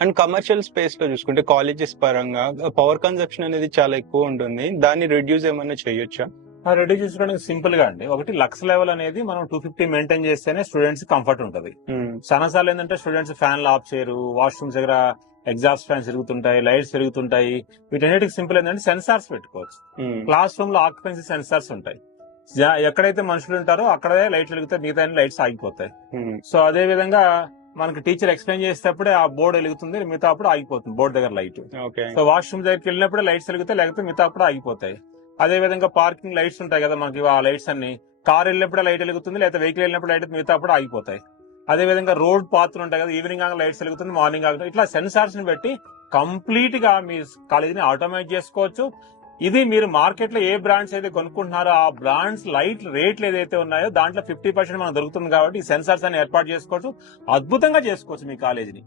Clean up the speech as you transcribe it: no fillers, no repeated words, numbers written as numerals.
And commercial space లో చూసుకుంటే colleges పరంగా పవర్ కన్సప్షన్ అనేది చాలా ఎక్కువ ఉంటుంది. దాన్ని రిడ్యూస్ ఏమన్నా చేయొచ్చా? రెడీ చేసుకోవడానికి సింపుల్ గా అండి. ఒకటి లక్స్ లెవెల్ అనేది మనం 250 మెయింటైన్ చేస్తేనే స్టూడెంట్స్ కంఫర్ట్ ఉంటుంది. చాలాసార్లు ఏంటంటే స్టూడెంట్స్ ఫ్యాన్లు ఆఫ్ చేయరు, వాష్రూమ్స్ దగ్గర ఎగ్జాస్ట్ ఫ్యాన్స్ తిరుగుతుంటాయి, లైట్స్ తిరుగుతుంటాయి. వీటన్నిటికి సింపుల్ ఏంటంటే సెన్సార్స్ పెట్టుకోవచ్చు. క్లాస్ రూమ్ లో ఆక్యుపెన్సీ సెన్సార్స్ ఉంటాయి. ఎక్కడైతే మనుషులు ఉంటారో అక్కడే లైట్లు వెలుగుతాయి, మిగతా లైట్స్ ఆగిపోతాయి. సో అదే విధంగా మనకి టీచర్ ఎక్స్ప్లెయిన్ చేసేటప్పుడే ఆ బోర్డు వెలుగుతుంది, మిగతా అప్పుడు ఆగిపోతుంది బోర్డు దగ్గర లైట్. సో వాష్రూమ్ దగ్గరికి వెళ్ళినప్పుడే లైట్స్ వెలుగుతాయి, లేకపోతే మిగతా అప్పుడు ఆగిపోతాయి. అదే విధంగా పార్కింగ్ లైట్స్ ఉంటాయి కదా మనకి, ఆ లైట్స్ అన్ని కార్ వెళ్ళినప్పుడు లైట్ వెలుగుతుంది, లేదా వెహికల్ వెళ్ళినప్పుడు లైట్, మిగతా అప్పుడు ఆగిపోతాయి. అదే విధంగా రోడ్ పాత్రలు ఉంటాయి కదా, ఈవినింగ్ ఆగా లైట్స్ వెలుగుతుంది, మార్నింగ్ ఆగా. ఇట్లా సెన్సార్స్ ని పెట్టి కంప్లీట్ గా మీ కాలేజీని ఆటోమేట్ చేసుకోవచ్చు. ఇది మీరు మార్కెట్ లో ఏ బ్రాండ్స్ అయితే కొనుక్కుంటున్నారో ఆ బ్రాండ్స్ లైట్ రేట్లు ఏదైతే ఉన్నాయో దాంట్లో 50% మనకు దొరుకుతుంది. కాబట్టి ఈ సెన్సార్స్ అని ఏర్పాటు చేసుకోవచ్చు, అద్భుతంగా చేసుకోవచ్చు మీ కాలేజీని.